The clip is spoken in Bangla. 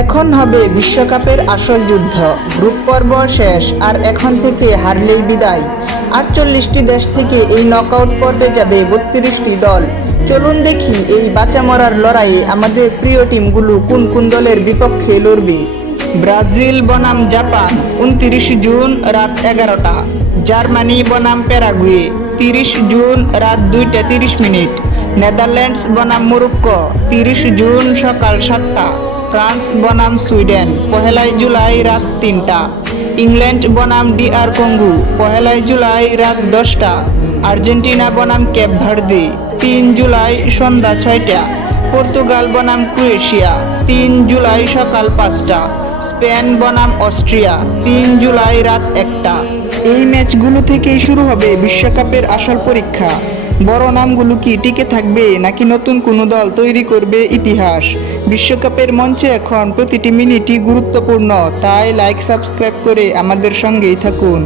এখন হবে বিশ্বকাপের আসল যুদ্ধ। গ্রুপ পর্ব শেষ, আর এখন থেকে হারলেই বিদায়। 48টি দেশ থেকে এই নকআউট পর্বে যাবে 32টি দল। চলুন দেখি এই বাঁচা মরার লড়াইয়ে আমাদের প্রিয় টিমগুলো কোন কোন দলের বিপক্ষে লড়বে। ব্রাজিল বনাম জাপান 29 জুন রাত 11টা। জার্মানি বনাম প্যারাগুয়ে 30 জুন রাত 2টা 30 মিনিট। নেদারল্যান্ডস বনাম মরক্কো 30 জুন সকাল 7টা। ফ্রান্স বনাম সুইডেন 1 জুলাই রাত 3টা। ইংল্যান্ড বনাম DR কঙ্গো 1 জুলাই রাত 10টা। আর্জেন্টিনা বনাম কেপ ভার্দে 3 জুলাই সন্ধ্যা 6টা। পর্তুগাল বনাম ক্রোয়েশিয়া 3 জুলাই সকাল 5টা। স্পেন বনাম অস্ট্রিয়া 3 জুলাই রাত 1টা। এই ম্যাচগুলো থেকেই শুরু হবে বিশ্বকাপের আসল পরীক্ষা। বড় নামগুলো কি টিকে থাকবে, নাকি নতুন কোনো দল তৈরি করবে ইতিহাস? বিশ্বকাপের মঞ্চে এখন প্রতিটি মিনিটই গুরুত্বপূর্ণ, তাই লাইক সাবস্ক্রাইব করে আমাদের সঙ্গেই থাকুন।